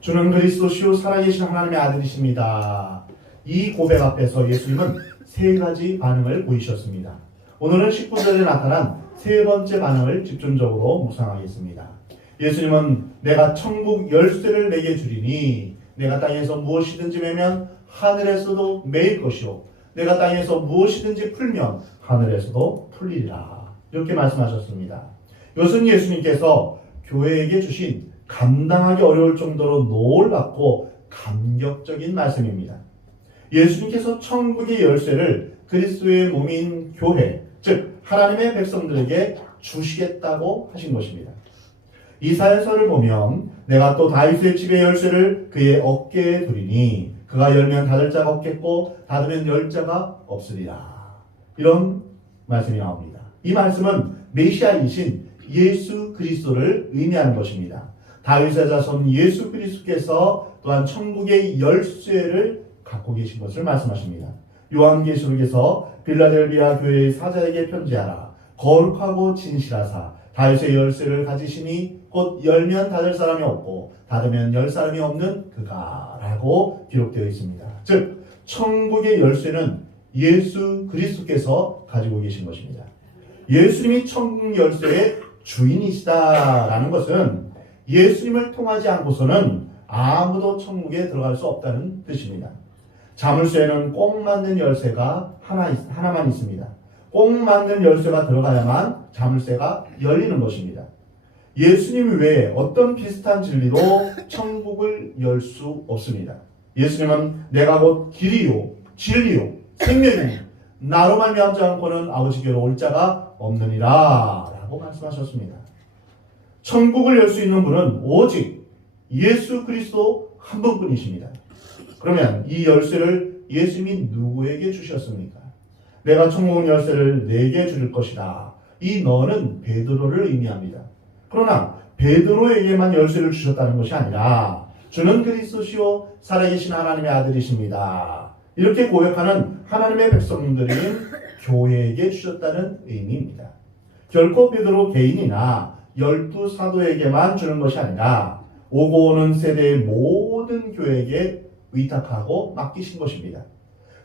주는 그리스도시요 살아계신 하나님의 아들이십니다. 이 고백 앞에서 예수님은 세 가지 반응을 보이셨습니다. 오늘은 19절에 나타난 세 번째 반응을 집중적으로 묵상하겠습니다. 예수님은 내가 천국 열쇠를 내게 주리니 내가 땅에서 무엇이든지 매면 하늘에서도 매일 것이요 내가 땅에서 무엇이든지 풀면 하늘에서도 풀리리라. 이렇게 말씀하셨습니다. 이것은 예수님께서 교회에게 주신 감당하기 어려울 정도로 놀랍고 감격적인 말씀입니다. 예수님께서 천국의 열쇠를 그리스도의 몸인 교회, 즉 하나님의 백성들에게 주시겠다고 하신 것입니다. 이사야서를 보면 내가 또 다윗의 집의 열쇠를 그의 어깨에 두리니 그가 열면 닫을 자가 없겠고 닫으면 열 자가 없으리라. 이런 말씀이 나옵니다. 이 말씀은 메시아이신 예수 그리스도를 의미하는 것입니다. 다윗의 자손 예수 그리스도께서 또한 천국의 열쇠를 갖고 계신 것을 말씀하십니다. 요한계시록에서 빌라델비아 교회의 사자에게 편지하라. 거룩하고 진실하사 다윗의 열쇠를 가지시니 곧 열면 닫을 사람이 없고 닫으면 열 사람이 없는 그가 라고 기록되어 있습니다. 즉 천국의 열쇠는 예수 그리스도께서 가지고 계신 것입니다. 예수님이 천국 열쇠의 주인이시다라는 것은 예수님을 통하지 않고서는 아무도 천국에 들어갈 수 없다는 뜻입니다. 자물쇠에는 꼭 맞는 열쇠가 하나만 있습니다. 꼭 맞는 열쇠가 들어가야만 자물쇠가 열리는 것입니다. 예수님 외에 어떤 비슷한 진리로 천국을 열 수 없습니다. 예수님은 내가 곧 길이요 진리요 생명이니 나로 말미암지 않고는 아버지께로 올 자가 없느니라 라고 말씀하셨습니다. 천국을 열 수 있는 분은 오직 예수 그리스도 한 분뿐이십니다. 그러면 이 열쇠를 예수님이 누구에게 주셨습니까? 내가 천국 열쇠를 내게 줄 것이다. 이 너는 베드로를 의미합니다. 그러나 베드로에게만 열쇠를 주셨다는 것이 아니라 주는 그리스도시요 살아계신 하나님의 아들이십니다. 이렇게 고백하는 하나님의 백성들인 교회에게 주셨다는 의미입니다. 결코 베드로 개인이나 12사도에게만 주는 것이 아니라 오고 오는 세대의 모든 교회에게 위탁하고 맡기신 것입니다.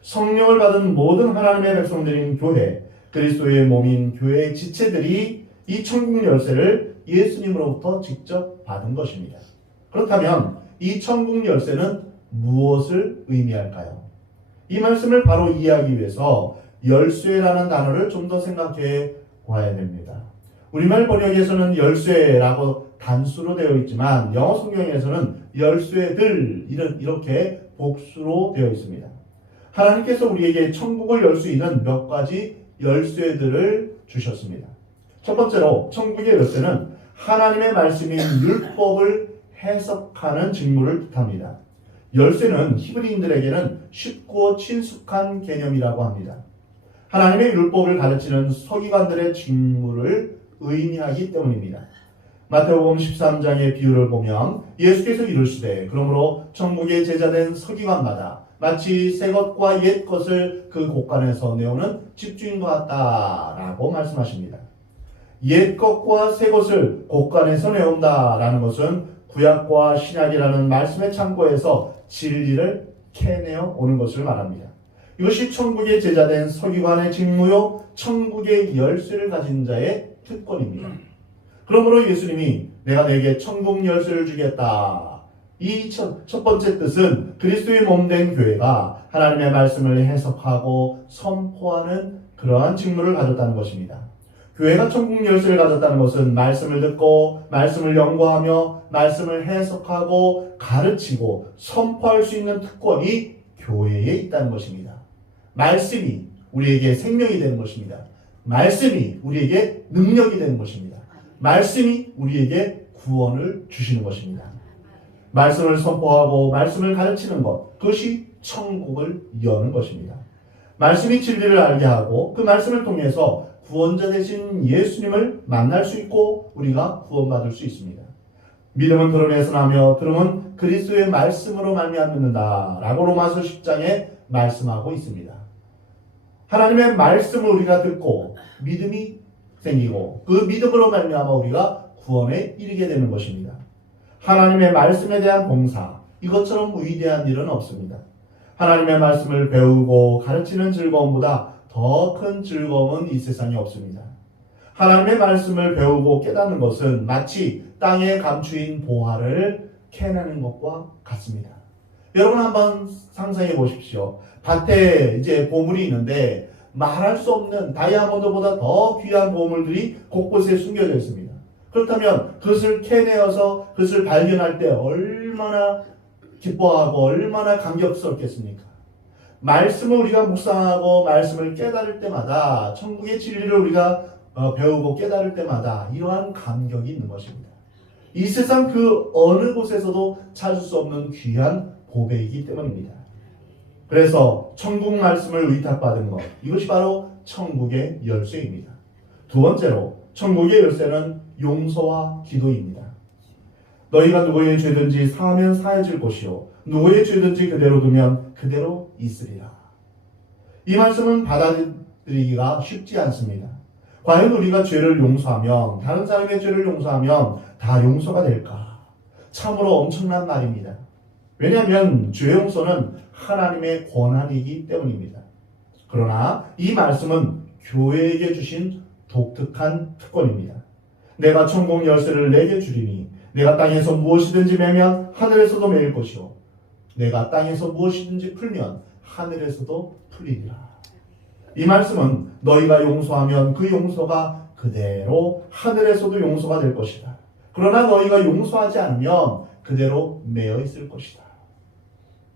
성령을 받은 모든 하나님의 백성들인 교회, 그리스도의 몸인 교회의 지체들이 이 천국 열쇠를 예수님으로부터 직접 받은 것입니다. 그렇다면 이 천국 열쇠는 무엇을 의미할까요? 이 말씀을 바로 이해하기 위해서 열쇠라는 단어를 좀 더 생각해 봐야 됩니다. 우리말 번역에서는 열쇠라고 단수로 되어 있지만 영어 성경에서는 열쇠들 이렇게 복수로 되어 있습니다. 하나님께서 우리에게 천국을 열 수 있는 몇 가지 열쇠들을 주셨습니다. 첫 번째로 천국의 열쇠는 하나님의 말씀인 율법을 해석하는 직무를 뜻합니다. 열쇠는 히브리인들에게는 쉽고 친숙한 개념이라고 합니다. 하나님의 율법을 가르치는 서기관들의 직무를 의미하기 때문입니다. 마태복음 13장의 비유를 보면 예수께서 이르시되 그러므로 천국의 제자된 서기관마다 마치 새 것과 옛 것을 그 곳간에서 내오는 집주인과 같다라고 말씀하십니다. 옛 것과 새 것을 곳간에서 내온다라는 것은 구약과 신약이라는 말씀의 창고에서 진리를 캐내어 오는 것을 말합니다. 이것이 천국의 제자된 서기관의 직무요 천국의 열쇠를 가진 자의 특권입니다. 그러므로 예수님이 내가 너에게 천국 열쇠를 주겠다. 이 첫 번째 뜻은 그리스도의 몸된 교회가 하나님의 말씀을 해석하고 선포하는 그러한 직무를 가졌다는 것입니다. 교회가 천국 열쇠를 가졌다는 것은 말씀을 듣고 말씀을 연구하며 말씀을 해석하고 가르치고 선포할 수 있는 특권이 교회에 있다는 것입니다. 말씀이 우리에게 생명이 되는 것입니다. 말씀이 우리에게 능력이 되는 것입니다. 말씀이 우리에게 구원을 주시는 것입니다. 말씀을 선포하고 말씀을 가르치는 것, 그것이 천국을 여는 것입니다. 말씀이 진리를 알게 하고 그 말씀을 통해서 구원자 되신 예수님을 만날 수 있고 우리가 구원받을 수 있습니다. 믿음은 들음에서 나며 들음은 그리스도의 말씀으로 말미암는다 라고 로마서 10장에 말씀하고 있습니다. 하나님의 말씀을 우리가 듣고 믿음이 생기고 그 믿음으로 말미암아 우리가 구원에 이르게 되는 것입니다. 하나님의 말씀에 대한 봉사, 이것처럼 위대한 일은 없습니다. 하나님의 말씀을 배우고 가르치는 즐거움보다 더 큰 즐거움은 이 세상에 없습니다. 하나님의 말씀을 배우고 깨닫는 것은 마치 땅에 감추인 보화를 캐내는 것과 같습니다. 여러분 한번 상상해 보십시오. 밭에 이제 보물이 있는데 말할 수 없는 다이아몬드보다 더 귀한 보물들이 곳곳에 숨겨져 있습니다. 그렇다면 그것을 캐내어서 그것을 발견할 때 얼마나 기뻐하고 얼마나 감격스럽겠습니까? 말씀을 우리가 묵상하고 말씀을 깨달을 때마다 천국의 진리를 우리가 배우고 깨달을 때마다 이러한 감격이 있는 것입니다. 이 세상 그 어느 곳에서도 찾을 수 없는 귀한 보배이기 때문입니다. 그래서 천국 말씀을 위탁받은 것, 이것이 바로 천국의 열쇠입니다. 두 번째로 천국의 열쇠는 용서와 기도입니다. 너희가 누구의 죄든지 사하면 사해질 것이요 누구의 죄든지 그대로 두면 그대로 있으리라. 이 말씀은 받아들이기가 쉽지 않습니다. 과연 우리가 죄를 용서하면, 다른 사람의 죄를 용서하면 다 용서가 될까? 참으로 엄청난 말입니다. 왜냐하면 죄 용서는 하나님의 권한이기 때문입니다. 그러나 이 말씀은 교회에게 주신 독특한 특권입니다. 내가 천국 열쇠를 내게 주리니 내가 땅에서 무엇이든지 매면 하늘에서도 매일 것이요 내가 땅에서 무엇이든지 풀면 하늘에서도 풀리리라. 이 말씀은 너희가 용서하면 그 용서가 그대로 하늘에서도 용서가 될 것이다. 그러나 너희가 용서하지 않으면 그대로 매여 있을 것이다.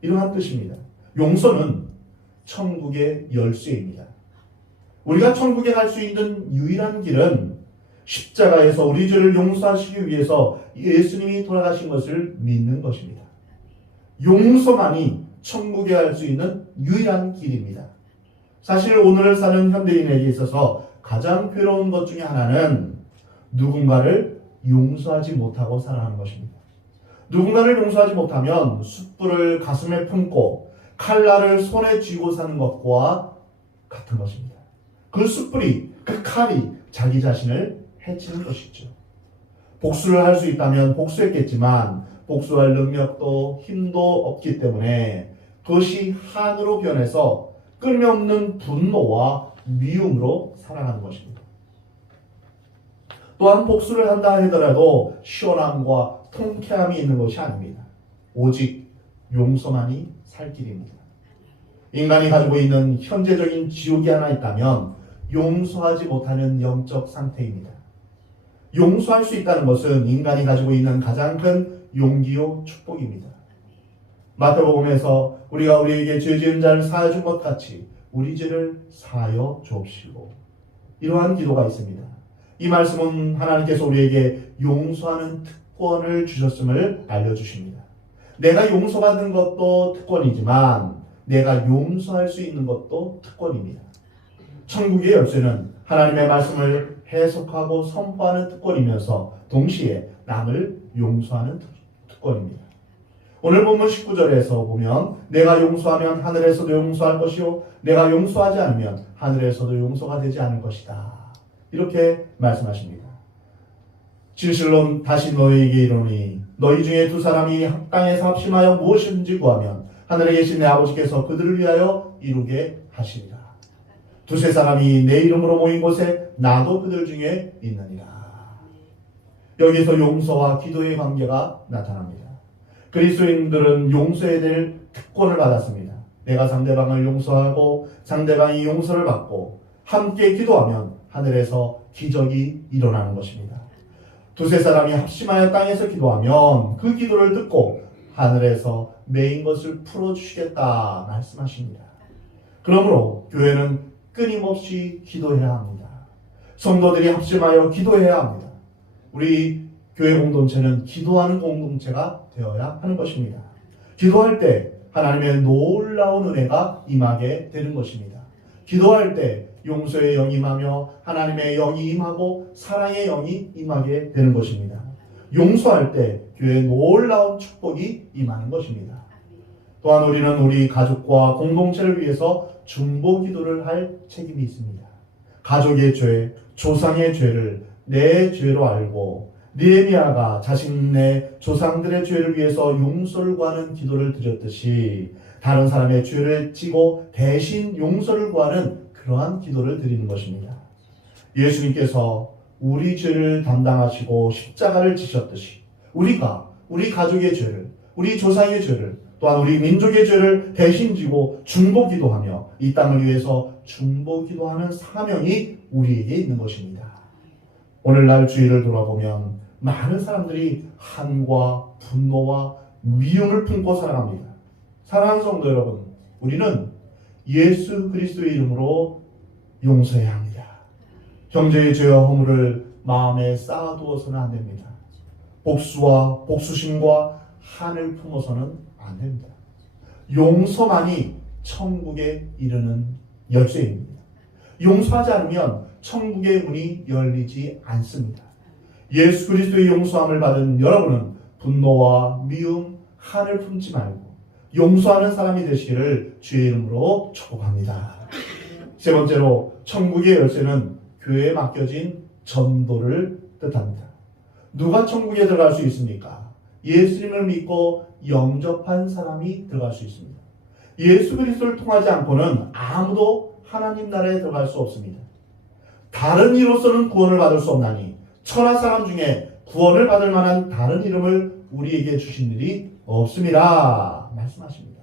이러한 뜻입니다. 용서는 천국의 열쇠입니다. 우리가 천국에 갈 수 있는 유일한 길은 십자가에서 우리 죄를 용서하시기 위해서 예수님이 돌아가신 것을 믿는 것입니다. 용서만이 천국에 갈 수 있는 유일한 길입니다. 사실 오늘 사는 현대인에게 있어서 가장 괴로운 것 중에 하나는 누군가를 용서하지 못하고 살아가는 것입니다. 누군가를 용서하지 못하면 숯불을 가슴에 품고 칼날을 손에 쥐고 사는 것과 같은 것입니다. 그 숯불이, 그 칼이 자기 자신을 해치는 것이죠. 복수를 할 수 있다면 복수했겠지만 복수할 능력도 힘도 없기 때문에 그것이 한으로 변해서 끊임없는 분노와 미움으로 살아가는 것입니다. 또한 복수를 한다 하더라도 시원함과 통쾌함이 있는 것이 아닙니다. 오직 용서만이 살 길입니다. 인간이 가지고 있는 현재적인 지옥이 하나 있다면 용서하지 못하는 영적 상태입니다. 용서할 수 있다는 것은 인간이 가지고 있는 가장 큰 용기요 축복입니다. 마태복음에서 우리가 우리에게 죄 지은 자를 사하여 준 것 같이 우리 죄를 사하여 주옵시고, 이러한 기도가 있습니다. 이 말씀은 하나님께서 우리에게 용서하는 특권을 주셨음을 알려주십니다. 내가 용서받는 것도 특권이지만 내가 용서할 수 있는 것도 특권입니다. 천국의 열쇠는 하나님의 말씀을 해석하고 선포하는 특권이면서 동시에 남을 용서하는 특권입니다. 오늘 본문 19절에서 보면 내가 용서하면 하늘에서도 용서할 것이요 내가 용서하지 않으면 하늘에서도 용서가 되지 않을 것이다. 이렇게 말씀하십니다. 진실로 다시 너희에게 이르노니 너희 중에 두 사람이 땅에서 합심하여 무엇이든지 구하면 하늘에 계신 내 아버지께서 그들을 위하여 이루게 하시리라. 두세 사람이 내 이름으로 모인 곳에 나도 그들 중에 있느니라. 여기서 용서와 기도의 관계가 나타납니다. 그리스도인들은 용서해야 될 특권을 받았습니다. 내가 상대방을 용서하고 상대방이 용서를 받고 함께 기도하면 하늘에서 기적이 일어나는 것입니다. 두세 사람이 합심하여 땅에서 기도하면 그 기도를 듣고 하늘에서 매인 것을 풀어주시겠다 말씀하십니다. 그러므로 교회는 끊임없이 기도해야 합니다. 성도들이 합심하여 기도해야 합니다. 우리 교회 공동체는 기도하는 공동체가 되어야 하는 것입니다. 기도할 때 하나님의 놀라운 은혜가 임하게 되는 것입니다. 기도할 때 용서의 영이 임하며 하나님의 영이 임하고 사랑의 영이 임하게 되는 것입니다. 용서할 때 교회의 놀라운 축복이 임하는 것입니다. 또한 우리는 우리 가족과 공동체를 위해서 중보 기도를 할 책임이 있습니다. 가족의 죄, 조상의 죄를 내 죄로 알고 느헤미야가 자신의 조상들의 죄를 위해서 용서를 구하는 기도를 드렸듯이 다른 사람의 죄를 지고 대신 용서를 구하는 그러한 기도를 드리는 것입니다. 예수님께서 우리 죄를 담당하시고 십자가를 지셨듯이 우리가 우리 가족의 죄를, 우리 조상의 죄를, 또한 우리 민족의 죄를 대신 지고 중보기도하며 이 땅을 위해서 중보기도하는 사명이 우리에게 있는 것입니다. 오늘날 주위를 돌아보면 많은 사람들이 한과 분노와 미움을 품고 살아갑니다. 사랑하는 성도 여러분, 우리는 예수 그리스도의 이름으로 용서해야 합니다. 형제의 죄와 허물을 마음에 쌓아두어서는 안 됩니다. 복수와 복수심과 한을 품어서는 안 됩니다. 용서만이 천국에 이르는 열쇠입니다. 용서하지 않으면 천국의 문이 열리지 않습니다. 예수 그리스도의 용서함을 받은 여러분은 분노와 미움, 한을 품지 말고 용서하는 사람이 되시기를 주의 이름으로 축복합니다. 세 번째로 천국의 열쇠는 교회에 맡겨진 전도를 뜻합니다. 누가 천국에 들어갈 수 있습니까? 예수님을 믿고 영접한 사람이 들어갈 수 있습니다. 예수 그리스도를 통하지 않고는 아무도 하나님 나라에 들어갈 수 없습니다. 다른 이로서는 구원을 받을 수 없나니 천하 사람 중에 구원을 받을 만한 다른 이름을 우리에게 주신 일이 없습니다. 말씀하십니다.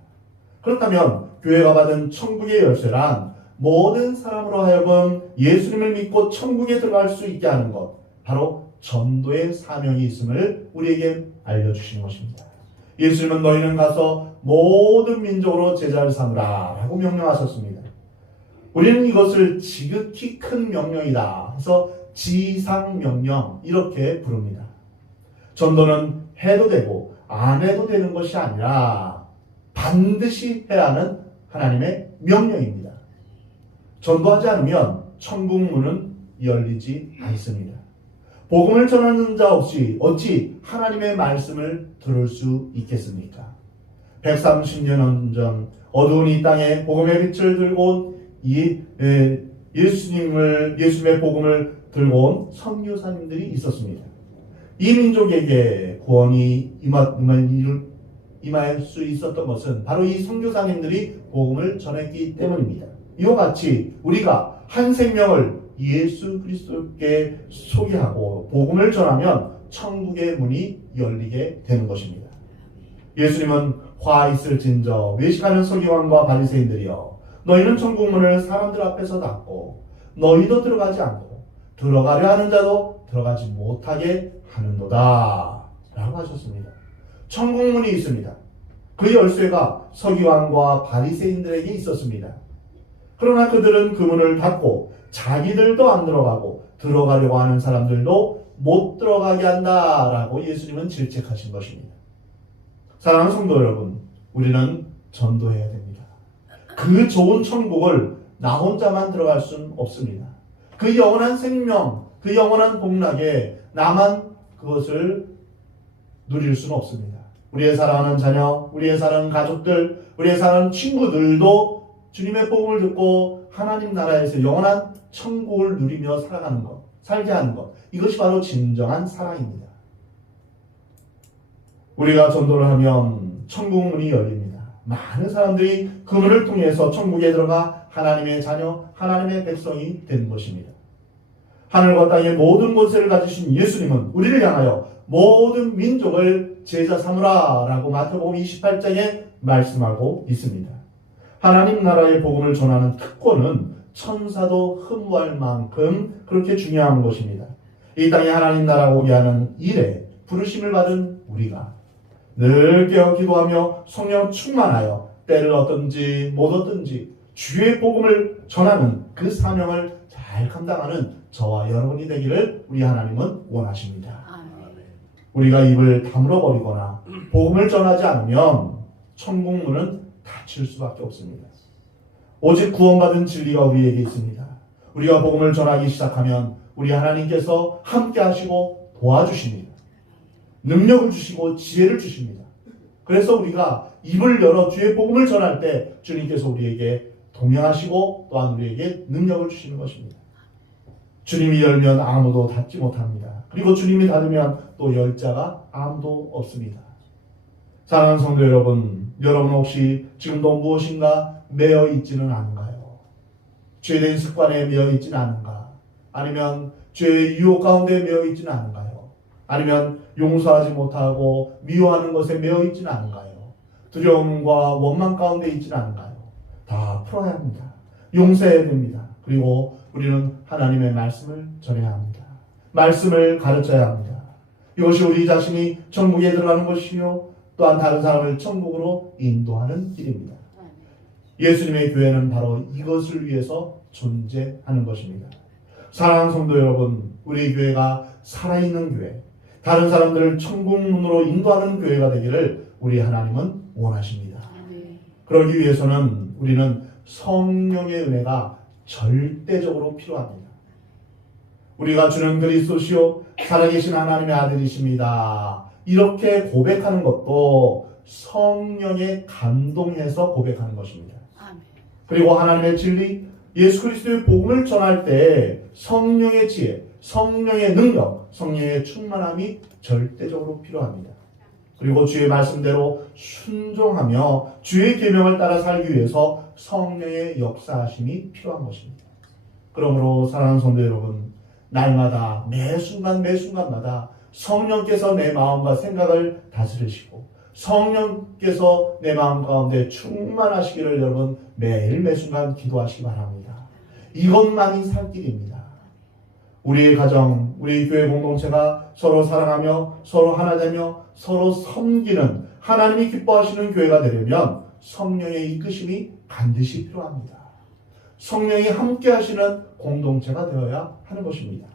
그렇다면 교회가 받은 천국의 열쇠란 모든 사람으로 하여금 예수님을 믿고 천국에 들어갈 수 있게 하는 것, 바로 전도의 사명이 있음을 우리에게 알려주시는 것입니다. 예수님은 너희는 가서 모든 민족으로 제자를 삼으라 라고 명령하셨습니다. 우리는 이것을 지극히 큰 명령이다 해서 지상명령 이렇게 부릅니다. 전도는 해도 되고 안 해도 되는 것이 아니라 반드시 해야 하는 하나님의 명령입니다. 전도하지 않으면 천국 문은 열리지 않습니다. 복음을 전하는 자 없이 어찌 하나님의 말씀을 들을 수 있겠습니까? 130년 전 어두운 이 땅에 복음의 빛을 들고 온 예수님의 복음을 들고 온 선교사님들이 있었습니다. 이 민족에게 구원이 임할 수 있었던 것은 바로 이 선교사님들이 복음을 전했기 때문입니다. 이와 같이 우리가 한 생명을 예수 그리스도께 소개하고 복음을 전하면 천국의 문이 열리게 되는 것입니다. 예수님은 화 있을진저 외식하는 서기관과 바리새인들이여 너희는 천국 문을 사람들 앞에서 닫고 너희도 들어가지 않고 들어가려 하는 자도 들어가지 못하게 하는도다 라고 하셨습니다. 천국 문이 있습니다. 그 열쇠가 서기관과 바리새인들에게 있었습니다. 그러나 그들은 그 문을 닫고 자기들도 안 들어가고 들어가려고 하는 사람들도 못 들어가게 한다라고 예수님은 질책하신 것입니다. 사랑하는 성도 여러분, 우리는 전도해야 됩니다. 그 좋은 천국을 나 혼자만 들어갈 수는 없습니다. 그 영원한 생명, 그 영원한 복락에 나만 그것을 누릴 수는 없습니다. 우리의 사랑하는 자녀, 우리의 사랑하는 가족들, 우리의 사랑하는 친구들도 주님의 복음을 듣고 하나님 나라에서 영원한 천국을 누리며 살아가는 것, 살게 하는 것, 이것이 바로 진정한 사랑입니다. 우리가 전도를 하면 천국 문이 열립니다. 많은 사람들이 그 문을 통해서 천국에 들어가 하나님의 자녀, 하나님의 백성이 되는 것입니다. 하늘과 땅의 모든 권세를 가지신 예수님은 우리를 향하여 모든 민족을 제자 삼으라 라고 마태복음 28장에 말씀하고 있습니다. 하나님 나라의 복음을 전하는 특권은 천사도 흠모할 만큼 그렇게 중요한 것입니다. 이 땅에 하나님 나라가 오게 하는 일에 부르심을 받은 우리가 늘 깨어 기도하며 성령 충만하여 때를 얻든지 못 얻든지 주의 복음을 전하는 그 사명을 잘 감당하는 저와 여러분이 되기를 우리 하나님은 원하십니다. 우리가 입을 다물어 버리거나 복음을 전하지 않으면 천국 문은 닫힐 수밖에 없습니다. 오직 구원받은 진리가 우리에게 있습니다. 우리가 복음을 전하기 시작하면 우리 하나님께서 함께 하시고 도와주십니다. 능력을 주시고 지혜를 주십니다. 그래서 우리가 입을 열어 주의 복음을 전할 때 주님께서 우리에게 동행하시고 또한 우리에게 능력을 주시는 것입니다. 주님이 열면 아무도 닫지 못합니다. 그리고 주님이 닫으면 또 열 자가 아무도 없습니다. 사랑하는 성도 여러분, 여러분 혹시 지금도 무엇인가 매여 있지는 않은가요? 죄된 습관에 매여 있지는 않은가? 아니면 죄의 유혹 가운데 매여 있지는 않은가요? 아니면 용서하지 못하고 미워하는 것에 매여 있지는 않은가요? 두려움과 원망 가운데 있지는 않은가요? 다 풀어야 합니다. 용서해야 됩니다. 그리고 우리는 하나님의 말씀을 전해야 합니다. 말씀을 가르쳐야 합니다. 이것이 우리 자신이 천국에 들어가는 것이요 또한 다른 사람을 천국으로 인도하는 길입니다. 예수님의 교회는 바로 이것을 위해서 존재하는 것입니다. 사랑하는 성도 여러분, 우리 교회가 살아있는 교회, 다른 사람들을 천국 문으로 인도하는 교회가 되기를 우리 하나님은 원하십니다. 그러기 위해서는 우리는 성령의 은혜가 절대적으로 필요합니다. 우리가 주는 그리스도시요 살아계신 하나님의 아들이십니다. 이렇게 고백하는 것도 성령에 감동해서 고백하는 것입니다. 그리고 하나님의 진리, 예수 그리스도의 복음을 전할 때 성령의 지혜, 성령의 능력, 성령의 충만함이 절대적으로 필요합니다. 그리고 주의 말씀대로 순종하며 주의 계명을 따라 살기 위해서 성령의 역사하심이 필요한 것입니다. 그러므로 사랑하는 성도 여러분, 날마다 매 순간마다 성령께서 내 마음과 생각을 다스리시고 성령께서 내 마음 가운데 충만하시기를 여러분 매 순간 기도하시기 바랍니다. 이것만이 살 길입니다. 우리의 가정, 우리 교회 공동체가 서로 사랑하며 서로 하나 되며 서로 섬기는 하나님이 기뻐하시는 교회가 되려면 성령의 이끄심이 반드시 필요합니다. 성령이 함께 하시는 공동체가 되어야 하는 것입니다.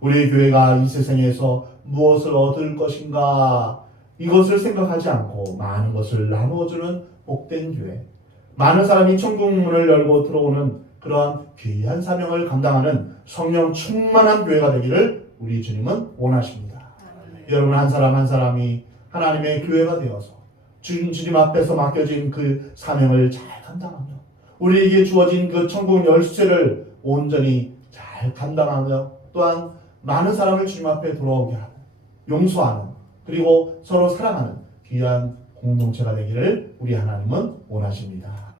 우리 교회가 이 세상에서 무엇을 얻을 것인가 이것을 생각하지 않고 많은 것을 나누어주는 복된 교회, 많은 사람이 천국 문을 열고 들어오는 그러한 귀한 사명을 감당하는 성령 충만한 교회가 되기를 우리 주님은 원하십니다. 여러분 한 사람 한 사람이 하나님의 교회가 되어서 주님 앞에서 맡겨진 그 사명을 잘 감당하며 우리에게 주어진 그 천국 열쇠를 온전히 잘 감당하며 또한 많은 사람을 주님 앞에 돌아오게 하는, 용서하는, 그리고 서로 사랑하는 귀한 공동체가 되기를 우리 하나님은 원하십니다.